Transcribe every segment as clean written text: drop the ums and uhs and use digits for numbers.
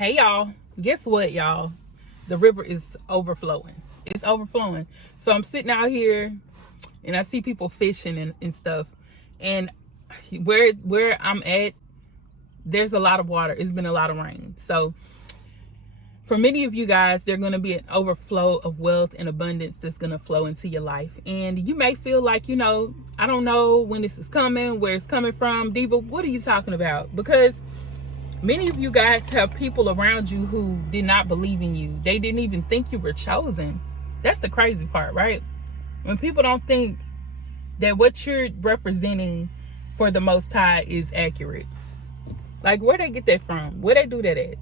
Hey y'all, guess what y'all? The river is overflowing. It's overflowing. So I'm sitting out here and I see people fishing and stuff. And where I'm at, there's a lot of water. It's been a lot of rain. So for many of you guys, there's going to be an overflow of wealth and abundance that's going to flow into your life. And you may feel like, I don't know when this is coming, where it's coming from. Diva, what are you talking about? Because many of you guys have people around you who did not believe in you. They didn't even think you were chosen. That's the crazy part, right? When people don't think that what you're representing for the Most High is accurate. Like, where they get that from? Where they do that at?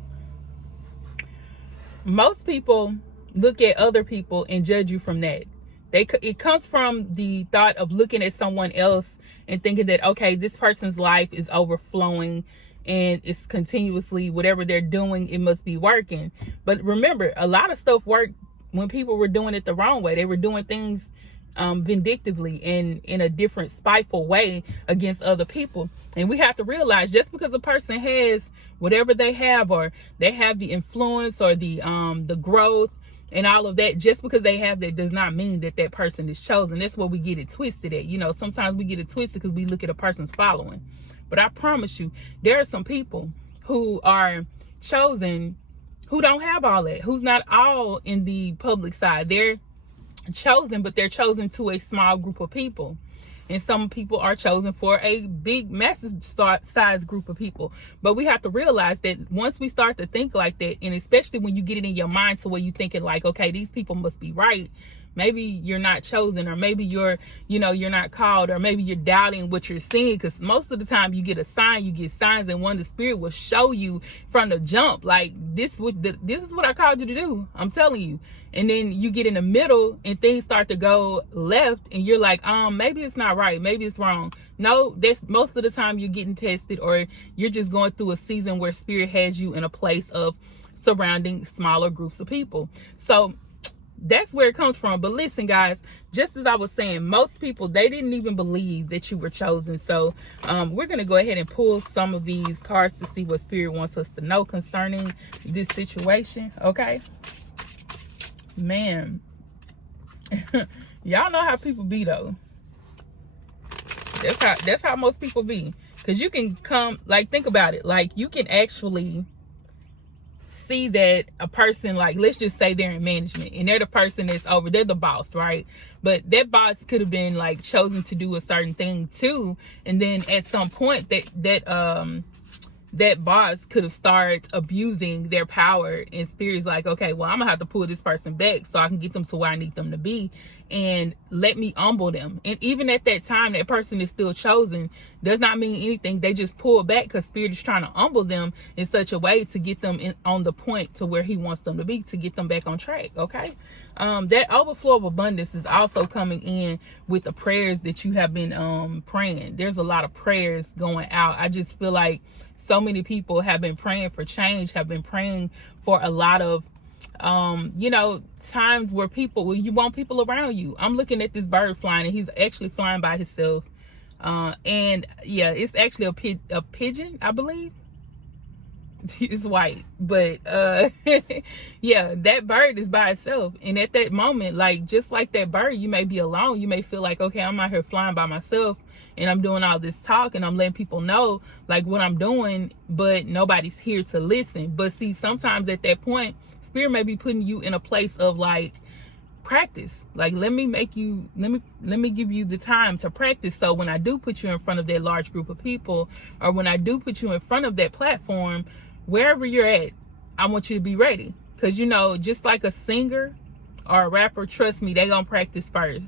Most people look at other people and judge you from that. It comes from the thought of looking at someone else and thinking that, okay, this person's life is overflowing and it's continuously, whatever they're doing, it must be working. But remember, a lot of stuff worked when people were doing it the wrong way. They were doing things vindictively and in a different, spiteful way against other people. And we have to realize, just because a person has whatever they have, or they have the influence or the growth and all of that, just because they have that does not mean that that person is chosen. That's where we get it twisted at. Sometimes we get it twisted because we look at a person's following. But I promise you, there are some people who are chosen who don't have all that, who's not all in the public side. They're chosen, but they're chosen to a small group of people. And some people are chosen for a big, massive size group of people. But we have to realize that once we start to think like that, and especially when you get it in your mind to where you thinking like, okay, these people must be right. Maybe you're not chosen, or maybe you're not called, or maybe you're doubting what you're seeing. Because most of the time you get a sign, you get signs, and one, the spirit will show you from the jump, like this is what I called you to do. I'm telling you. And then you get in the middle and things start to go left, and you're like, maybe it's not right, maybe it's wrong. No, that's most of the time you're getting tested, or you're just going through a season where spirit has you in a place of surrounding smaller groups of people. So that's where it comes from. But listen, guys, just as I was saying, most people, they didn't even believe that you were chosen. So we're going to go ahead and pull some of these cards to see what spirit wants us to know concerning this situation. Okay, man. Y'all know how people be, though. That's how most people be. Because you can come, like, think about it, like, you can actually see that a person, like, let's just say they're in management and they're the person that's over, they're the boss, right? But that boss could have been like chosen to do a certain thing too, and then at some point that boss could have started abusing their power, and spirit's like, okay, well, I'm gonna have to pull this person back so I can get them to where I need them to be, and let me humble them. And even at that time, that person is still chosen does not mean anything. They just pull back because spirit is trying to humble them in such a way to get them on the point to where he wants them to be, to get them back on track. Okay, that overflow of abundance is also coming in with the prayers that you have been praying. There's a lot of prayers going out. I just feel like so many people have been praying for change, have been praying for a lot of times where you want people around you. I'm looking at this bird flying, and he's actually flying by himself, and yeah, it's actually a pigeon, I believe. It's white, but yeah, that bird is by itself. And at that moment, like, just like that bird, you may be alone. You may feel like, okay, I'm out here flying by myself and I'm doing all this talk and I'm letting people know like what I'm doing, but nobody's here to listen. But see, sometimes at that point, spirit may be putting you in a place of like practice. Like, let me give you the time to practice. So when I do put you in front of that large group of people, or when I do put you in front of that platform, wherever you're at, I want you to be ready. Because, just like a singer or a rapper, trust me, they gonna practice first.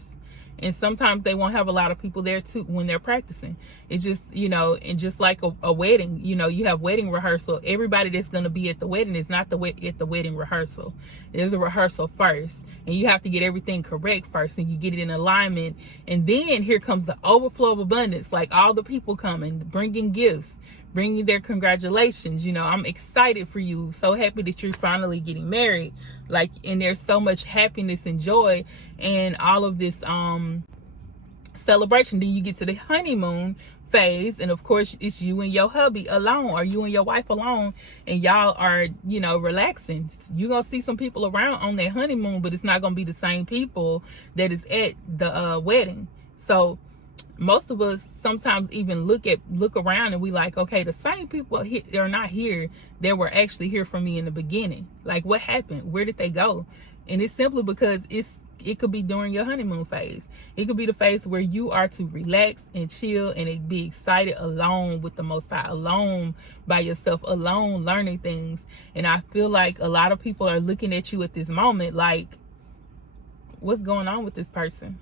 And sometimes they won't have a lot of people there too when they're practicing. It's just, and just like a wedding, you have wedding rehearsal. Everybody that's going to be at the wedding is not at the wedding rehearsal. There's a rehearsal first. And you have to get everything correct first, and you get it in alignment. And then here comes the overflow of abundance, like all the people coming, bringing gifts, bringing their congratulations. I'm excited for you. So happy that you're finally getting married. Like, and there's so much happiness and joy and all of this celebration. Then you get to the honeymoon phase, and of course it's you and your hubby alone, or you and your wife alone, and y'all are, you know, relaxing. You're gonna see some people around on that honeymoon, but it's not gonna be the same people that is at the wedding. So most of us sometimes even look around and we like, okay, the same people are not here that were actually here for me in the beginning. Like, what happened? Where did they go? And it's simply because it could be during your honeymoon phase. It could be the phase where you are to relax and chill and be excited alone with the Most High, alone by yourself, alone learning things. And I feel like a lot of people are looking at you at this moment like, what's going on with this person?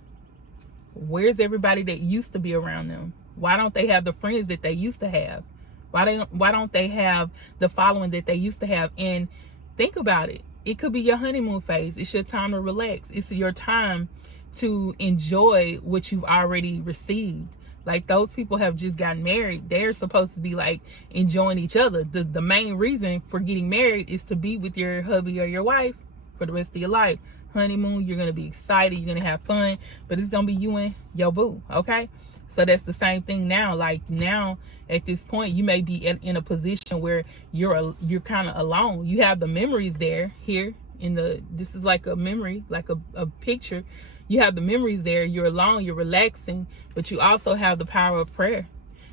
Where's everybody that used to be around them? Why don't they have the friends that they used to have? Why don't they have the following that they used to have? And think about it. It could be your honeymoon phase. It's your time to relax. It's your time to enjoy what you've already received. Like, those people have just gotten married. They're supposed to be like enjoying each other. The main reason for getting married is to be with your hubby or your wife for the rest of your life. Honeymoon, you're going to be excited. You're going to have fun, but it's going to be you and your boo. Okay. So that's the same thing now. Like, now at this point, you may be in a position where you're kind of alone. You have the memories there here this is like a memory, like a picture. You have the memories there. You're alone, you're relaxing, but you also have the power of prayer.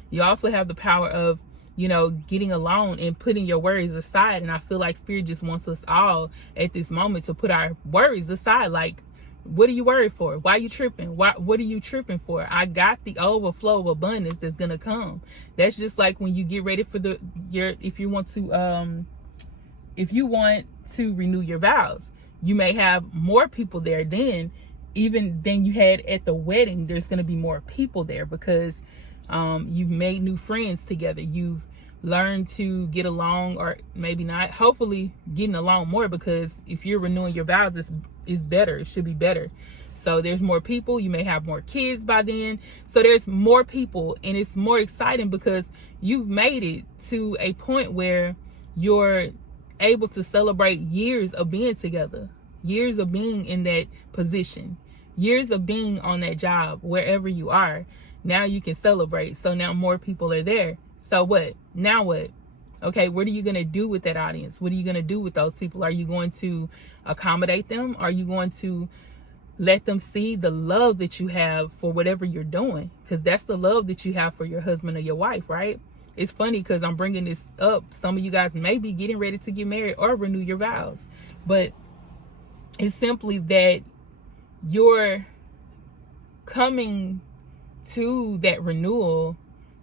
You also have the power of, you know, getting alone and putting your worries aside. And I feel like Spirit just wants us all at this moment to put our worries aside. Like, what are you worried for? Why are you tripping? What are you tripping for? I got the overflow of abundance that's gonna come. That's just like when you get ready for if you want to renew your vows, you may have more people there than you had at the wedding. There's gonna be more people there because you've made new friends together. You've learned to get along, or maybe not. Hopefully getting along more, because if you're renewing your vows, it's better. It should be better. So there's more people. You may have more kids by then. So there's more people, and it's more exciting because you've made it to a point where you're able to celebrate years of being together, years of being in that position, years of being on that job, wherever you are. Now you can celebrate. So now more people are there. So what? Now what? Okay, what are you going to do with that audience? What are you going to do with those people? Are you going to accommodate them? Are you going to let them see the love that you have for whatever you're doing? Because that's the love that you have for your husband or your wife, right? It's funny because I'm bringing this up. Some of you guys may be getting ready to get married or renew your vows. But it's simply that you're coming to that renewal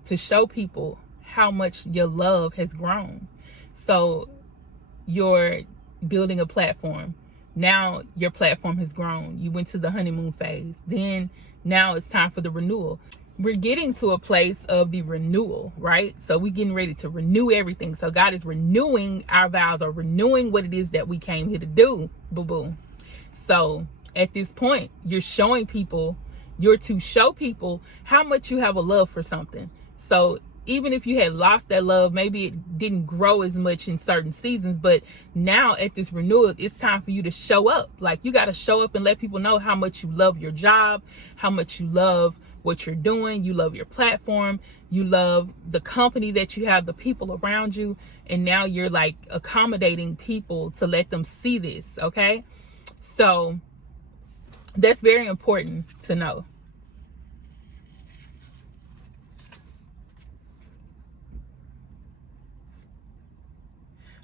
to show people how much your love has grown. So you're building a platform. Now your platform has grown. You went to the honeymoon phase. Then now it's time for the renewal. We're getting to a place of the renewal, right? So we're getting ready to renew everything. So God is renewing our vows, or renewing what it is that we came here to do. Boo-boo. So at this point, you're to show people how much you have a love for something. So even if you had lost that love, maybe it didn't grow as much in certain seasons, but now at this renewal, it's time for you to show up. Like, you got to show up and let people know how much you love your job, how much you love what you're doing. You love your platform. You love the company that you have, the people around you. And now you're like accommodating people to let them see this. Okay. So that's very important to know.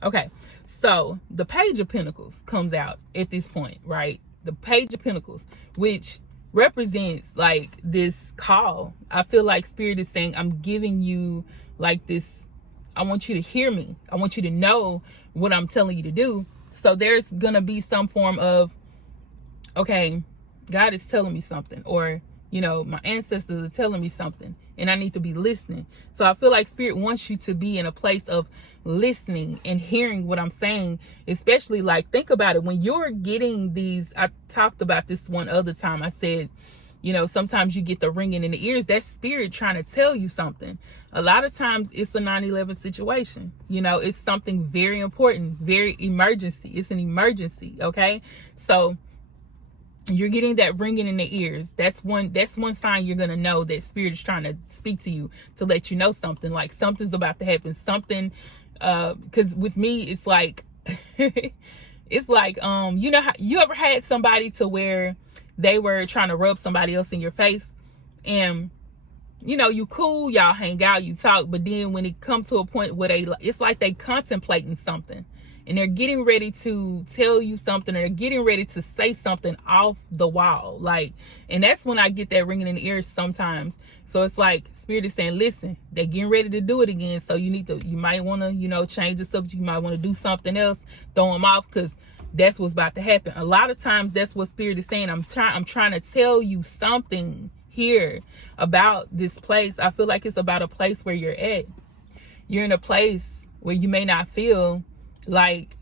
Okay, so the Page of Pentacles comes out at this point, right? The Page of Pentacles, which represents like this call. I feel like Spirit is saying, I'm giving you like this. I want you to hear me. I want you to know what I'm telling you to do. So there's gonna be some form of, okay, God is telling me something, or, you know, my ancestors are telling me something, and I need to be listening. So I feel like Spirit wants you to be in a place of listening and hearing what I'm saying. Especially, like, think about it. When you're getting these, I talked about this one other time. I said, you know, sometimes you get the ringing in the ears. That's Spirit trying to tell you something. A lot of times it's a 9/11 situation. You know, it's something very important, very emergency. It's an emergency, okay? So You're getting that ringing in the ears. That's one sign you're going to know that spirit is trying to speak to you, to let you know something, like something's about to happen. Something, because with me, it's like, it's like, you know how you ever had somebody to where they were trying to rub somebody else in your face, and you know, you cool, y'all hang out, you talk, but then when it comes to a point where it's like they contemplating something, and they're getting ready to tell you something, or they're getting ready to say something off the wall, like, and that's when I get that ringing in the ears sometimes. So it's like spirit is saying, listen, they're getting ready to do it again, so you might want to, you know, change the subject. You might want to do something else, throw them off, because that's what's about to happen. A lot of times that's what spirit is saying. I'm trying to tell you something here about this place. I feel like it's about a place where you're at. You're in a place where you may not feel like,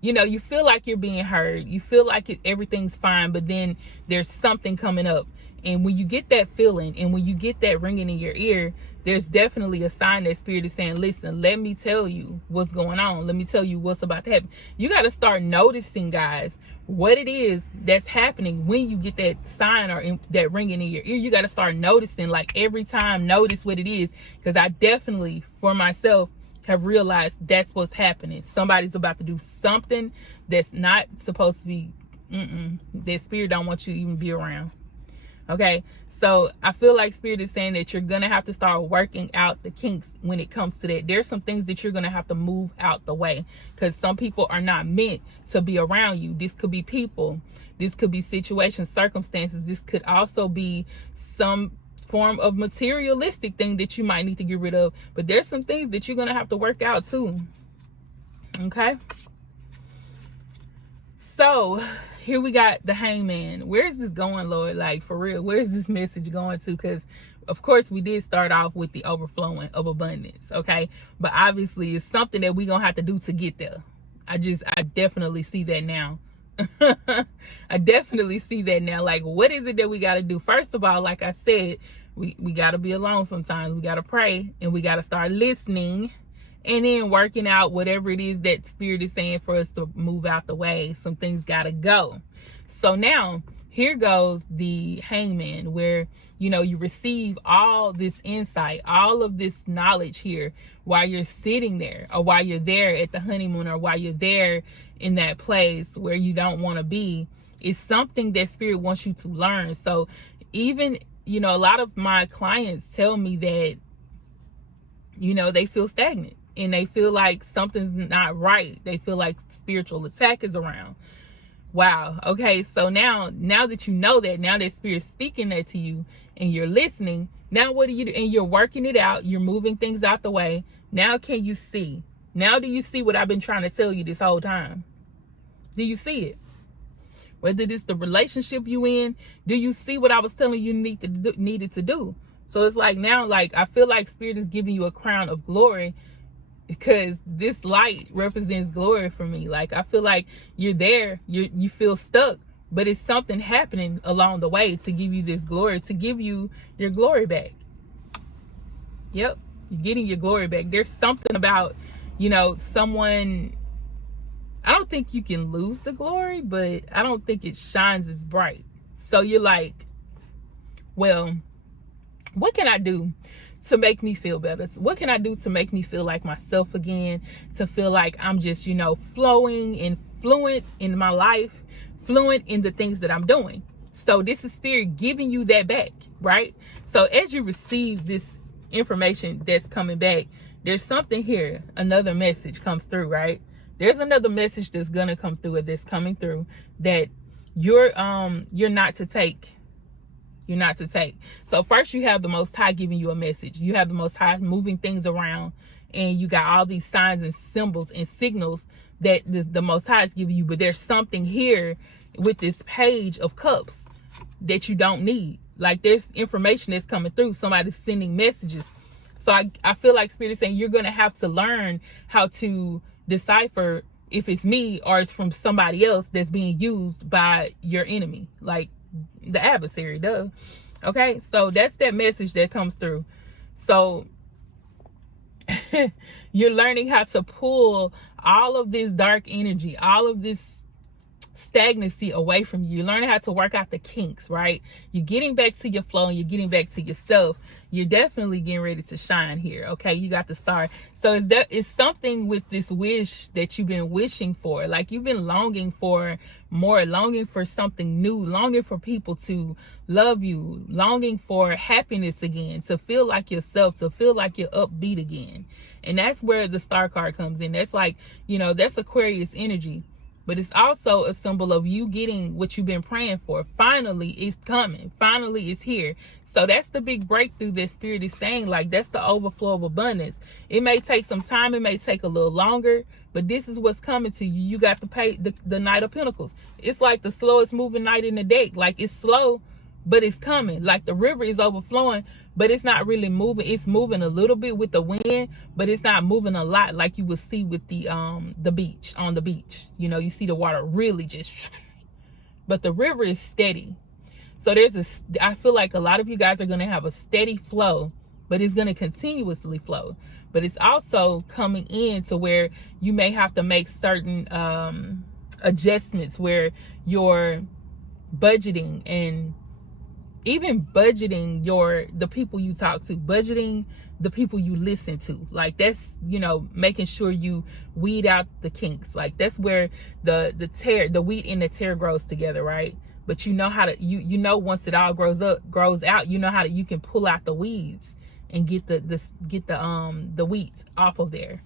you know, you feel like you're being heard. You feel like everything's fine, but then there's something coming up. And when you get that feeling, and when you get that ringing in your ear, there's definitely a sign that spirit is saying, listen, let me tell you what's going on. Let me tell you what's about to happen. You got to start noticing, guys, what it is that's happening when you get that sign or that ringing in your ear. You got to start noticing, like every time, notice what it is. Because I definitely, for myself, have realized that's what's happening. Somebody's about to do something that's not supposed to be, that spirit don't want you to even be around. Okay, so I feel like spirit is saying that you're gonna have to start working out the kinks when it comes to that. There's some things that you're gonna have to move out the way, because some people are not meant to be around you. This could be people, this could be situations, circumstances, this could also be some form of materialistic thing that you might need to get rid of. But there's some things that you're gonna have to work out too. Okay, so here we got the Hangman. Where's this going, Lord? Like, for real, where's this message going to? Because of course we did start off with the overflowing of abundance, okay, but obviously it's something that we're gonna have to do to get there. I definitely see that now. I definitely see that now. Like, what is it that we got to do? First of all, like I said, we got to be alone sometimes. We got to pray, and we got to start listening, and then working out whatever it is that spirit is saying for us to move out the way. Some things got to go. So now here goes the Hangman, where, you know, you receive all this insight, all of this knowledge here while you're sitting there, or while you're there at the honeymoon, or while you're there in that place where you don't want to be. It's something that spirit wants you to learn. So even, you know, a lot of my clients tell me that, you know, they feel stagnant, and they feel like something's not right. They feel like spiritual attack is around. Wow. Okay. So now that you know that, now that spirit's speaking that to you and you're listening, now what do you do? And you're working it out. You're moving things out the way. Now can you see? Now do you see what I've been trying to tell you this whole time? Do you see it? Whether it's the relationship you in, do you see what I was telling you needed to do? So it's like now, like, I feel like spirit is giving you a crown of glory, because this light represents glory for me. Like, I feel like you're there, you feel stuck, but it's something happening along the way to give you this glory, to give you your glory back. Yep, you're getting your glory back. There's something about, you know, someone, I don't think you can lose the glory, but I don't think it shines as bright. So you're like, well, what can I do to make me feel better? What can I do to make me feel like myself again? To feel like I'm just, you know, flowing and fluent in my life, fluent in the things that I'm doing. So this is spirit giving you that back, right? So as you receive this information that's coming back, there's something here, another message comes through, right? There's another message that's gonna come through, or that's coming through, that you're not to take. You're not to take. So first you have the Most High giving you a message. You have the Most High moving things around, and you got all these signs and symbols and signals that the Most High is giving you. But there's something here with this Page of Cups that you don't need. Like, there's information that's coming through. Somebody's sending messages. So I feel like spirit is saying you're going to have to learn how to decipher if it's me or it's from somebody else that's being used by your enemy, like the adversary does. Okay, so that's that message that comes through. So you're learning how to pull all of this dark energy, all of this stagnancy away from you. You're learning how to work out the kinks, right? You're getting back to your flow and you're getting back to yourself. You're definitely getting ready to shine here. Okay, you got the star. So it's something with this wish that you've been wishing for. Like you've been longing for more, longing for something new, longing for people to love you, longing for happiness again, to feel like yourself, to feel like you're upbeat again. And that's where the star card comes in. That's like, that's Aquarius energy. But it's also a symbol of you getting what you've been praying for. Finally, it's coming. Finally, it's here. So that's the big breakthrough that Spirit is saying. Like, that's the overflow of abundance. It may take some time. It may take a little longer. But this is what's coming to you. You got to pay the Knight of Pentacles. It's like the slowest moving knight in the deck. Like, it's slow, but it's coming. Like the river is overflowing, but it's not really moving. It's moving a little bit with the wind, but it's not moving a lot like you would see with the beach, on the beach. You see the water really just, but the river is steady. So I feel like a lot of you guys are going to have a steady flow, but it's going to continuously flow. But it's also coming in to where you may have to make certain adjustments where you're budgeting, and even budgeting the people you talk to, budgeting the people you listen to. Like that's, making sure you weed out the kinks. Like that's where the wheat and the tear grows together, right? But you know how to, once it all grows out, you can pull out the weeds and get the wheat off of there.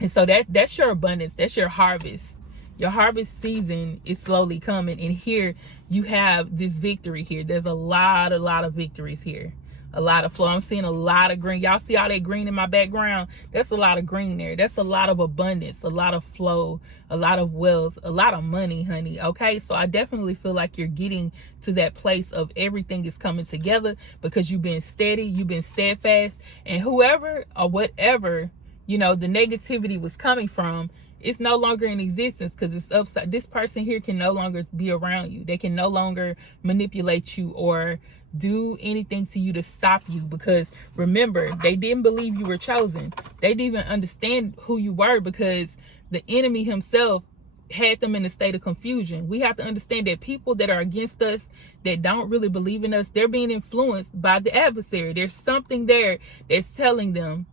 And so that's your abundance, that's your harvest. Your harvest season is slowly coming, and here you have this victory here. There's a lot of victories here. A lot of flow. I'm seeing a lot of green. Y'all see all that green in my background? That's a lot of green there. That's a lot of abundance, a lot of flow, a lot of wealth, a lot of money, honey. Okay, so I definitely feel like you're getting to that place of everything is coming together because you've been steady, you've been steadfast, and whoever or whatever, the negativity was coming from, it's no longer in existence because it's upside. This person here can no longer be around you. They can no longer manipulate you or do anything to you to stop you, because remember, they didn't believe you were chosen. They didn't even understand who you were because the enemy himself had them in a state of confusion. We have to understand that people that are against us, that don't really believe in us, they're being influenced by the adversary. There's something there that's telling them,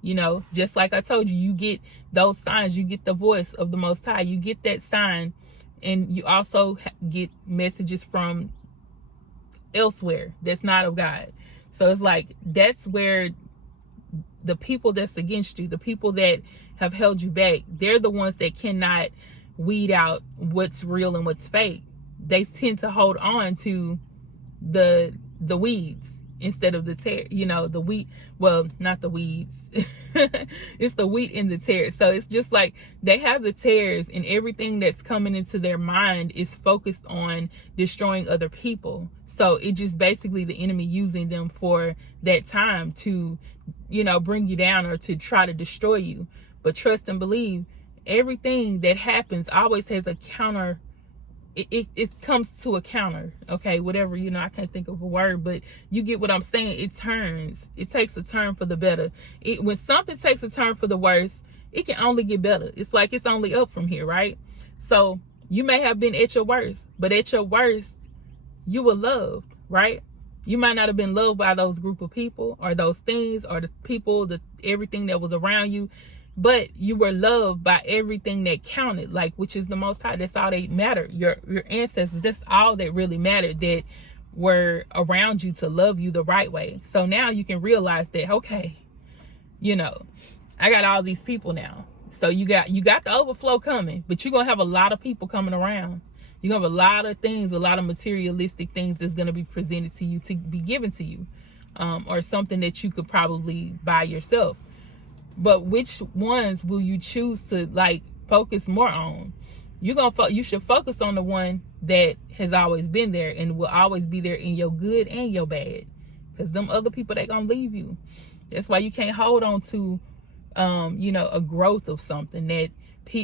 just like I told you, you get those signs, you get the voice of the Most High, you get that sign, and you also get messages from elsewhere that's not of God. So it's like, that's where the people that's against you, the people that have held you back, they're the ones that cannot weed out what's real and what's fake. They tend to hold on to the weeds instead of the tear, the wheat. Well, not the weeds. It's the wheat in the tear. So it's just like they have the tares, and everything that's coming into their mind is focused on destroying other people. So it just basically the enemy using them for that time to, bring you down or to try to destroy you. But trust and believe, everything that happens always has a counter. It comes to a counter. Okay, whatever, I can't think of a word, but you get what I'm saying. It turns. It takes a turn for the better. When something takes a turn for the worse, it can only get better. It's like it's only up from here, right? So you may have been at your worst, but at your worst, you were loved, right? You might not have been loved by those group of people or those things or the people, everything that was around you, but you were loved by everything that counted, like, which is the Most High. That's all that mattered. Your ancestors, that's all that really mattered, that were around you to love you the right way. So now you can realize that, okay, I got all these people now. So you got the overflow coming, but you're going to have a lot of people coming around. You're going to have a lot of things, a lot of materialistic things that's going to be presented to you, to be given to you, or something that you could probably buy yourself. But which ones will you choose to focus more on? You should focus on the one that has always been there and will always be there in your good and your bad. Because them other people, they gonna leave you. That's why you can't hold on to, a growth of something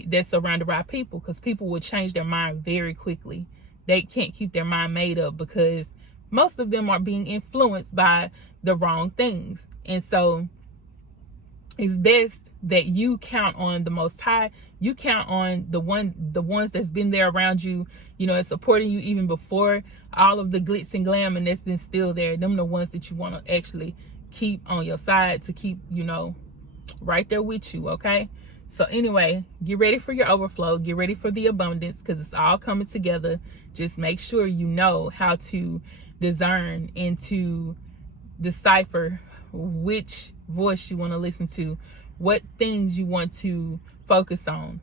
that's surrounded by people. Because people will change their mind very quickly. They can't keep their mind made up because most of them are being influenced by the wrong things. And so it's best that you count on the Most High. You count on the ones that's been there around you, you know, and supporting you even before all of the glitz and glam, and that's been still there. Them the ones that you want to actually keep on your side, to keep, you know, right there with you. Okay, so anyway, get ready for your overflow, get ready for the abundance, because it's all coming together. Just make sure you know how to discern and to decipher which voice you want to listen to, what things you want to focus on.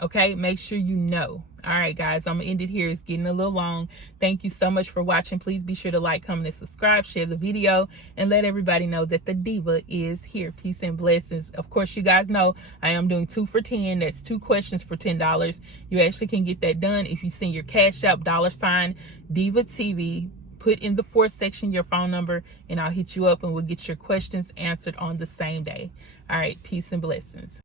Okay, make sure you know. All right, guys, I'm gonna end it here. It's getting a little long. Thank you so much for watching. Please be sure to like, comment, and subscribe, share the video, and let everybody know that the Diva is here. Peace and blessings. Of course, you guys know I am doing 2 for $10. That's 2 questions for $10. You actually can get that done if you send your CashApp $DivaTV. Put in the 4th section your phone number, and I'll hit you up and we'll get your questions answered on the same day. All right, peace and blessings.